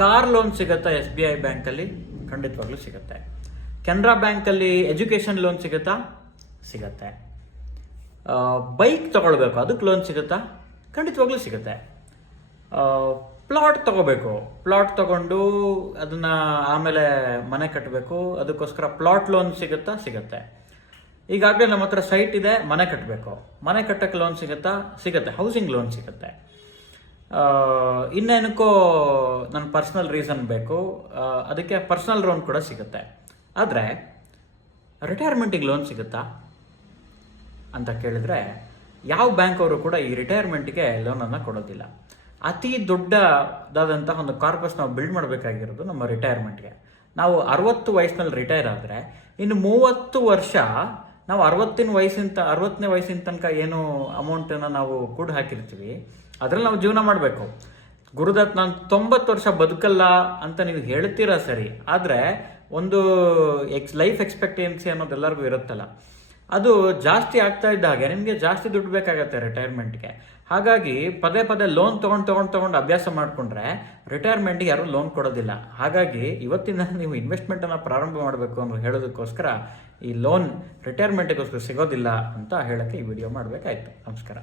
Car loan ಸಿಗುತ್ತಾ SBI ಬ್ಯಾಂಕಲ್ಲಿ? ಖಂಡಿತವಾಗ್ಲೂ ಸಿಗುತ್ತೆ. ಕೆನರಾ ಬ್ಯಾಂಕಲ್ಲಿ ಎಜುಕೇಷನ್ ಲೋನ್ ಸಿಗುತ್ತಾ? ಸಿಗತ್ತೆ. ಬೈಕ್ ತಗೊಳ್ಬೇಕು, ಅದಕ್ಕೆ ಲೋನ್ ಸಿಗುತ್ತಾ? ಖಂಡಿತವಾಗ್ಲೂ ಸಿಗುತ್ತೆ. ಪ್ಲಾಟ್ ತಗೋಬೇಕು, ಪ್ಲಾಟ್ ತಗೊಂಡು ಅದನ್ನ ಆಮೇಲೆ ಮನೆ ಕಟ್ಟಬೇಕು, ಅದಕ್ಕೋಸ್ಕರ ಪ್ಲಾಟ್ ಲೋನ್ ಸಿಗುತ್ತಾ? ಸಿಗುತ್ತೆ. ಈಗಾಗಲೇ ನಮ್ಮ ಹತ್ರ ಸೈಟ್ ಇದೆ, ಮನೆ ಕಟ್ಟಬೇಕು, ಮನೆ ಕಟ್ಟಕ್ಕೆ ಲೋನ್ ಸಿಗುತ್ತಾ? ಸಿಗುತ್ತೆ. ಹೌಸಿಂಗ್ ಲೋನ್ ಸಿಗುತ್ತೆ. ಇನ್ನೇನಕ್ಕೋ ನನ್ನ ಪರ್ಸ್ನಲ್ ರೀಸನ್ ಬೇಕು, ಅದಕ್ಕೆ ಪರ್ಸ್ನಲ್ ಲೋನ್ ಕೂಡ ಸಿಗುತ್ತೆ. ಆದರೆ ರಿಟೈರ್ಮೆಂಟಿಗೆ ಲೋನ್ ಸಿಗುತ್ತಾ ಅಂತ ಕೇಳಿದ್ರೆ ಯಾವ ಬ್ಯಾಂಕ್ ಅವರು ಕೂಡ ಈ ರಿಟೈರ್ಮೆಂಟ್ಗೆ ಲೋನನ್ನು ಕೊಡೋದಿಲ್ಲ. ಅತಿ ದೊಡ್ಡದಾದಂತಹ ಒಂದು ಕಾರ್ಪಸ್ ನಾವು ಬಿಲ್ಡ್ ಮಾಡಬೇಕಾಗಿರೋದು ನಮ್ಮ ರಿಟೈರ್ಮೆಂಟ್ಗೆ. ನಾವು 60 ವಯಸ್ಸಿನಲ್ಲಿ ರಿಟೈರ್ ಆದರೆ ಇನ್ನು 30 ವರ್ಷ ನಾವು 60ನೇ ವಯಸ್ಸಿನ ತನಕ ಏನು ಅಮೌಂಟನ್ನು ನಾವು ಕೂಡ ಹಾಕಿರ್ತೀವಿ ಅದರಲ್ಲಿ ನಾವು ಜೀವನ ಮಾಡಬೇಕು. ಗುರುದತ್ ನಾನು 90 ವರ್ಷ ಬದುಕಲ್ಲ ಅಂತ ನೀವು ಹೇಳ್ತೀರಾ ಸರಿ, ಆದರೆ ಒಂದು ಲೈಫ್ ಎಕ್ಸ್ಪೆಕ್ಟೆನ್ಸಿ ಅನ್ನೋದೆಲ್ಲರಿಗೂ ಇರುತ್ತಲ್ಲ, ಅದು ಜಾಸ್ತಿ ಆಗ್ತಾ ಇದ್ದ ಹಾಗೆ ನಿಮಗೆ ಜಾಸ್ತಿ ದುಡ್ಡು ಬೇಕಾಗತ್ತೆ ರಿಟೈರ್ಮೆಂಟ್ಗೆ. ಹಾಗಾಗಿ ಪದೇ ಪದೇ ಲೋನ್ ತೊಗೊಂಡು ಅಭ್ಯಾಸ ಮಾಡಿಕೊಂಡ್ರೆ ರಿಟೈರ್ಮೆಂಟ್ಗೆ ಯಾರೂ ಲೋನ್ ಕೊಡೋದಿಲ್ಲ. ಹಾಗಾಗಿ ಇವತ್ತಿನ ನೀವು ಇನ್ವೆಸ್ಟ್ಮೆಂಟನ್ನು ಪ್ರಾರಂಭ ಮಾಡಬೇಕು ಅನ್ನೋ ಹೇಳೋದಕ್ಕೋಸ್ಕರ ಈ ಲೋನ್ ರಿಟೈರ್ಮೆಂಟಿಗೋಸ್ಕರ ಸಿಗೋದಿಲ್ಲ ಅಂತ ಹೇಳೋಕ್ಕೆ ಈ ವಿಡಿಯೋ ಮಾಡಬೇಕಾಯ್ತು. ನಮಸ್ಕಾರ.